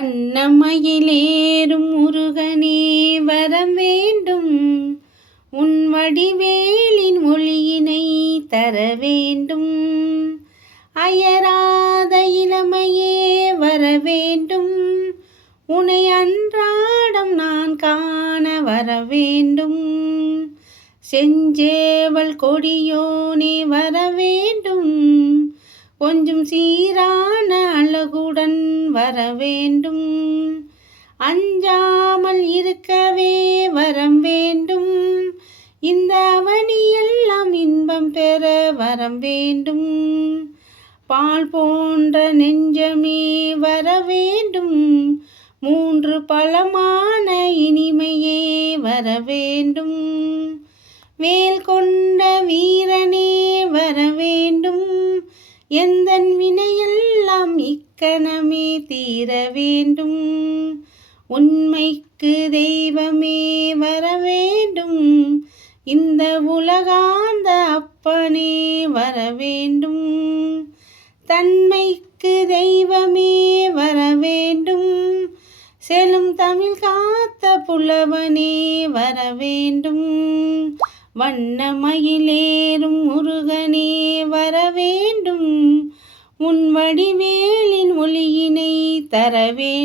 வண்ணமயிலேறும் முருகனே வரம் வேண்டும், உன் வடிவேலின் ஒளியினை தர வேண்டும். அயராத இளமையே வர வேண்டும், உனை அன்றாடம் நான் காண வர வேண்டும். செஞ்சேவல் கொடியோனே வர வேண்டும், கொஞ்சம் சீரான அழகுடன் வர வேண்டும். அஞ்சாமல் இருக்கவே வரம் வேண்டும், இந்த அவனியெல்லாம் இன்பம் பெற வரம் வேண்டும். பால் போன்ற நெஞ்சமே வர வேண்டும், மூன்று பழமான இனிமையே வர வேண்டும். வேல் கொண்ட வீரனே வர வேண்டும், எந்தன் வினையெல்லாம் இக்கணமே தீர வேண்டும். உண்மைக்கு தெய்வமே வர வேண்டும், இந்த உலகாந்த அப்பனே வர வேண்டும். தன்மைக்கு தெய்வமே வர வேண்டும், செலும் தமிழ் காத்த புலவனே வர வேண்டும். வண்ணமயிலேறும் முருகனே வர வேண்டும், உன் வடிவேலின் ஒளியினை தர வேண்டும்.